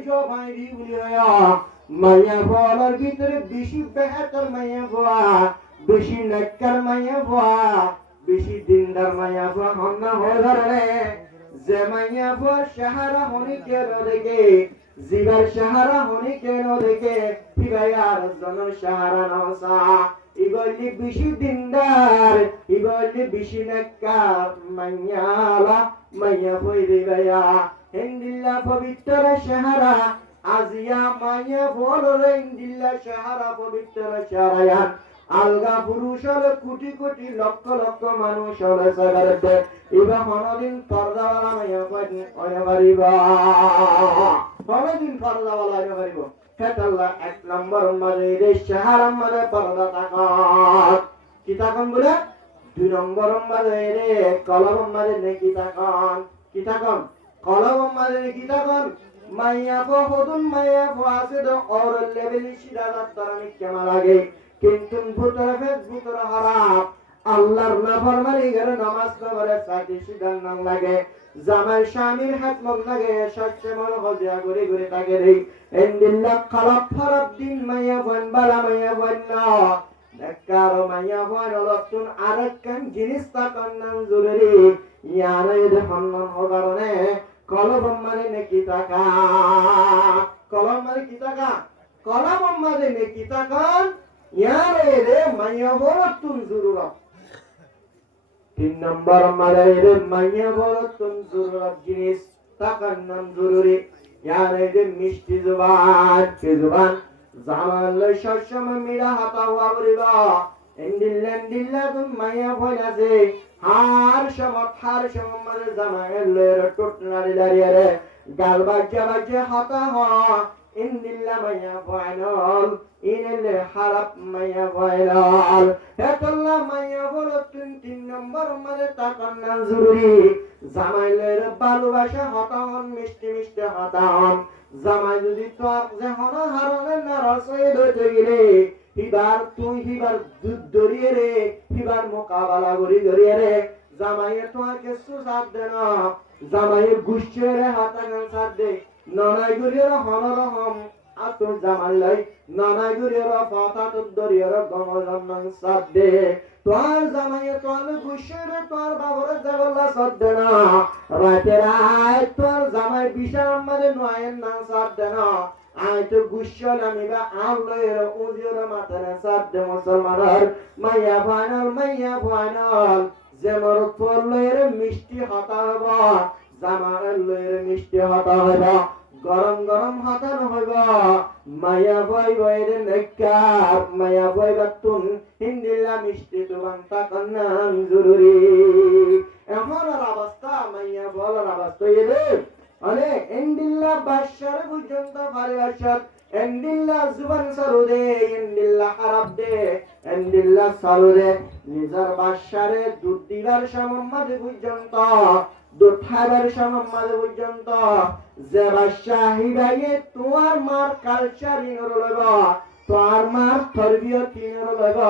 জবাইরি বলিয়া মাইয়া বলার ভিতরে বেশি বেহাতর মাইয়া বয়া বেশি নেককার মাইয়া বয়া বেশি দিনদার মাইয়া বয়া হন্না হয়ে ধরে যে মাইয়া বয়া সাহারা হনি কেন দেখে জিবার সাহারা হনি কেন দেখে হিবায়ার জনের সাহারা নসা ইগলি বেশি দিনদার ইগলি বেশি নেককার মাইয়ালা মাইয়া বই দিবায়া হিন্দিল্লা পবিত্র সাহারা আজিয়া মাইয়া বলরে হিন্দিল্লা সাহারা পবিত্র সারায়ান আলগা পুরুষ হলে কোটি কোটি লক্ষ লক্ষ মানুষ হলে সাগরতে ইবা হনদিন পর্দাওয়ালা মাইয়া পারিবা হনদিন পর্দাওয়ালা মাইয়া পারিব হেতাল্লাহ এক নম্বর মাঝে রে সাহারা মাঝে পর্দা তাকাত কি তাকান বলে দুই নম্বর মাঝে রে কলম মাঝে নেকি তাকান কি তাকান কলম মাঝে নেকি তাকান মাইয়া হদুন মাইয়া আছে তো और লেভেল শিরাদার তারানি কেমন লাগে কিন্তু ভূতরে ভূতরে হারাম আল্লাহর নাফরমানি করে নামাজ পড়ে সাথে সিদ্ধান্ত নাম লাগে জামাই স্বামীর হাত মন লাগে সচ্চে মন হজিয়া করে করে থাকে রে ইন্দিল্লাহ খালাফ ফরদ দিন মাইয়া বন বালা মাইয়া বন না নেকারো মাইয়া বন লতুন আরেকখান জিনিস তাকান নাম জরুরি ইয়ারে দেহন্নন হবারনে কলম মানে নেকি তাকা কলম মানে কি তাকা কলম মানে নেকি তাকান ইয়ারে রে মাইয়া বড় তুই জরুরত তিন নম্বর মানে রে মাইয়া বড় তুই জরুরত জিনিস তাকার নাম জরুরি ইয়ারে রে মিষ্টি জবান কি জবান জামাল সবসময় মিরা হাতা হওয়া বলিবা ইন্দিল্লা তুম মাইয়া ভয় আছে হার সমত মানে জামাইয়ের লয়ের টুটনারি দাঁড়িয়ে রে গাল বাজ্যা হাতা হ ইন্দিল্লা মাইয়া ভয়নল ইনেলে হারাপ মাইয়া ভয়নল হেতল্লা মাইয়া বলো তিন নম্বর মানে তাকার নাম জরুরি জামাইলের ভালোবাসা হতাহন মিষ্টি মিষ্টি হতাহন জামাই যদি তোর যে হন হারনের না রসই ধরতে গেলে হিবার তুই হিবার দুধ ধরিয়ে রে হিবার মোকাবেলা করি ধরিয়ে রে জামাইয়ে তোমাকে সুসাদ দে না জামাইয়ে গুছিয়ে রে হাতা গান সাদ দে ননাই গুরিয়ে হনরহম আর তোর জামাই লাই ননাই গুরিয়ে ফাতা তোর ধরিয়ে গঙ্গজন্মান সাদ দে তোর জামাইয়ে তোর গুছিয়ে রে তোর বাবর জাগল্লা সাদ দে না রাতে রাত তোর জামাই বিশাল মানে নয়ের নাম সাদ দে না আই তো গুশল আমি বা আল্লাহর উজির মাথায় সাদ মুসলমানের মাইয়া ফাইনাল যেমন ফলের মিষ্টি হতা হব জামার লয়ের মিষ্টি হতা হব গরম গরম হতা হব মাইয়া ভাই ভাইয়ের নেকার মাইয়া ভাই বাতুন হিন্দিলা মিষ্টি তো বাংতা কন্যান জরুরি এখন অবস্থা মাইয়া বলার অবস্থা এলে अरे एंडिल्ला बादशाह পর্যন্ত ভালোবাসার এন্ডিল্লা জুবান সারুদে এন্ডিল্লা আরব দে এন্ডিল্লা সারুদে নিজের বাদশারে দুধ দিবার সম্মাদ পর্যন্ত দুধ খাবার সম্মাদ পর্যন্ত যে বাদশাহ হিবায়ে তোমার মার কালচার ইনর লইব তোমার মার তরবিয়ত ইনর লইব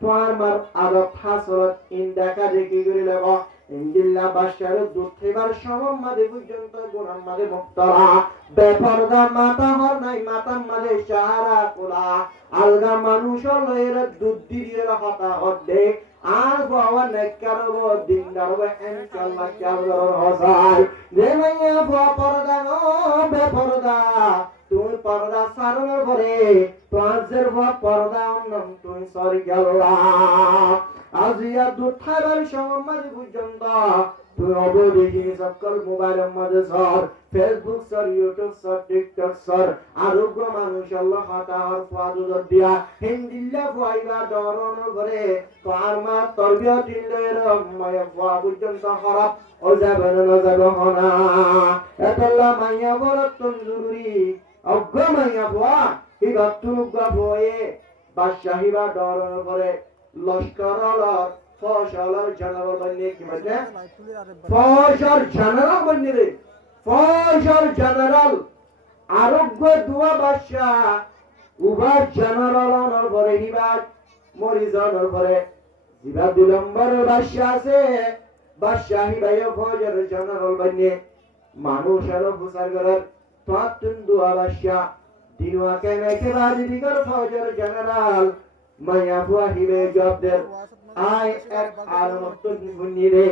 তোমার মার আদব হাসরত ইন দেখা দেখি করে লইব ইন্দিল্লা বাদশার দুধ খাবার সম্মাদ পর্যন্ত গুনার মাঝে মুক্তরা বেপরদা মাথা হর নাই মাথার মাঝে সাহারা কোলা আলগা মানুষ লয়ের দুধ দিয়ে হতা হদ্দে আর বাবা নেককার দিনদার ইনশাআল্লাহ কেবল হসাই রে মাইয়া পরদা নো বেপরদা তুই পর্দা সারানোর পরে তোর পর্দা অন্যম তুই সরি গেলা আজিয়া দুধ খাবার সম্মাদ পর্যন্ত তুই অবধি সকল মোবাইল মাঝে সর ফেসবুক সর ইউটিউব সর টিকটক সর আরোগ্য মানুষ আল্লাহ হতাহর ফাদুদর দিয়া হিন্দিল্লা ফাইবা দরন করে তোর মা তরবিয়ত দিলের মায়া ফাওয়া পর্যন্ত খারাপ ও যাবে না যাবে না এতলা মাইয়া বড় তঞ্জুরি অজ্ঞ মাইয়া ফাওয়া হিবা তুগা বয়ে বাদশাহিবা দরন করে লস্কর ফসলের জেনারেল বানিয়ে কি মানে ফসল জেনারেল বানিয়ে রে ফসল জেনারেল আরোগ্য দুয়া বাদশাহ উবার জেনারেল অনর পরে হিবাদ মরিজনের পরে হিবা দুই নম্বর বাদশাহ আছে বাদশাহ হিবায় ফসল জেনারেল বানিয়ে মানুষ এলো বুসার করার Patun dua basya dinwa keme ke badi digar faujar general maya bua hibe jobder ai ek alamotun bunire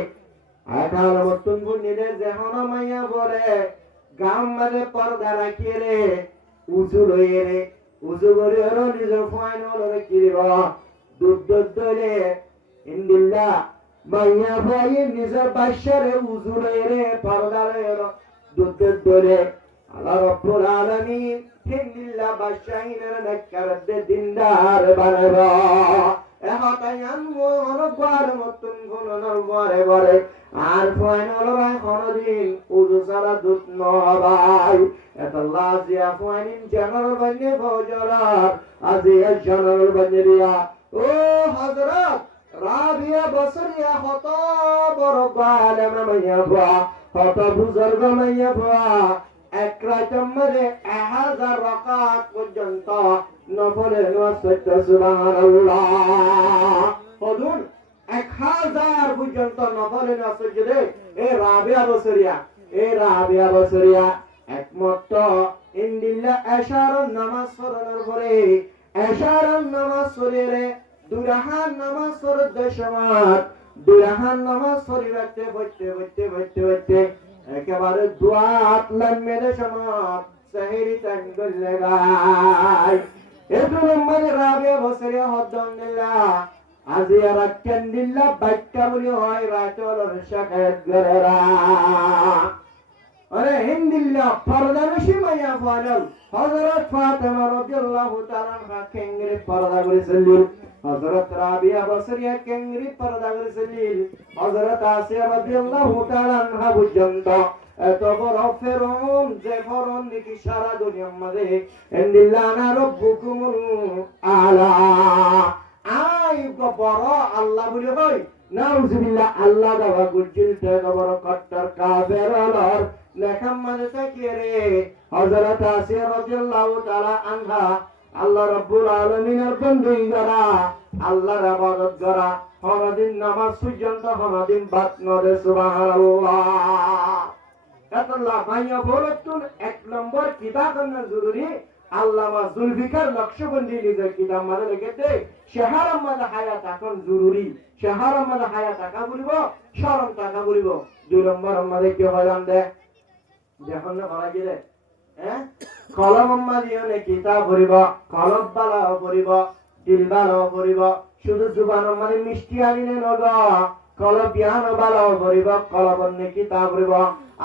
ek alamotun bunire jehono maya bole গাম মাঝে পর্দা রাখিয়ে রে উজু লইয়ে রে উজু করে হলো নিজ ফাইন হলো কিরিব দুধ দলে ইন্দিল্লা মাইয়া ভাই নিজ বাসারে উজু লইয়ে রে পর্দা লইয়ে দুধ দলে আল্লাহ রব্বুল আলামিন ইন্দিল্লা বাসাইনের নাকারদ দিনদার বানাবা এহতায়ান মোর বার মতুন গুনর বরে বরে আর ফাইনাল রাই কোনদিন উজু সারা দুধ নবাই এতাল্লাহ জিয়া ফাইনিন জানার বন্যে ফৌজলার আজিয়া জানার বন্যে রিয়া ও হযরত রাবিয়া বসরিয়া হত বড় আলেম মাইয়া ফুয়া হত বুজুর্গ মাইয়া ফুয়া এক রাতের মধ্যে 1000 রাকাত পর্যন্ত নফলের নামাজ পড়তে সুবহানাল্লাহ হদুন 1000 পর্যন্ত নফলের নামাজ পড়তে এই রাবিয়া বসরিয়া একমাত্র ইন্দিল্লা এশারার নামাজ পড়ার পরে এশারার নামাজ পড়ে দুরাহান নামাজ পড়তে সময় দুরাহান নামাজ পড়ে পড়তে একেবারে দুয়াত লম্মের সময় সাহেরি টাইম করলে গায় এতো নম্বরে রাবিয়া বসরিয়া হদ্দাল্লাহ আজিয়া রাক্কান্দিল্লা বাক্কা বলি হয় রাতল শাকাত গরেরা আরে হিন্দিল্লা পর্দানশি মাইয়া ফানাল হযরত ফাতেমা রাদিয়াল্লাহু তাআলা আনহা কেঙ্গরি পর্দা করেছিলেন হযরত রাবিয়া বসরিয়া কেঙ্গরি পর্দা করেছিলেন হযরত আসিয়া রাদিয়াল্লাহু তাআলা আনহা পর্যন্ত এত বড় ফেরন যে ফেরন নাকি সারা দুনিয়ার মধ্যে ইন্দিল্লানা রব্বুকুমুল আলা আই বড় আল্লাহ বলে হয় নাউজুবিল্লাহ আল্লাহ দাওয়া গুজিল থেকে বড় কট্টর কাফের আলার লেখাম মাঝে থেকে রে হযরত আসিয়া রাদিয়াল্লাহু তাআলা আনহা আল্লাহ রাব্বুল আলামিনের বন্ধুই যারা আল্লাহর ইবাদত করা হরদিন নামাজ পর্যন্ত হরদিন বাত নরে সুবহানাল্লাহ আল্লাহ ভাইয়া বলতুন এক নম্বর কিতাব না জরুরি আল্লামা জুলফিকার নকশবন্দি নিজের কিতাব মানে লিখেছে শাহরাম মানে হায়াত এখন জরুরি শাহরাম মানে হায়াত টাকা বলিব শরম টাকা বলিব দুই নম্বর আমাদের কি হয় জানতে যখন না বলা গেলে কলম মাদিয়নে কিতাব পড়িব কলম বালা পড়িব দিল বালা পড়িব শুধু জুবান মানে মিষ্টি আনিনে নগ কলম জ্ঞান বালা পড়িব কলবন্নে কিতাব পড়িব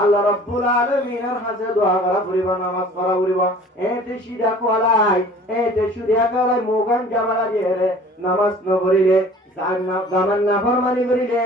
আল্লাহ রাব্বুল আলামিনের হাতে দোয়া করা পড়িব নামাজ পড়া পড়িব এতে সিধা কোলাই এতে সুদিয়া কোলাই মোগান জামালা দিয়ে নামাজ ন পড়িলে জামান না ফরমানি করিলে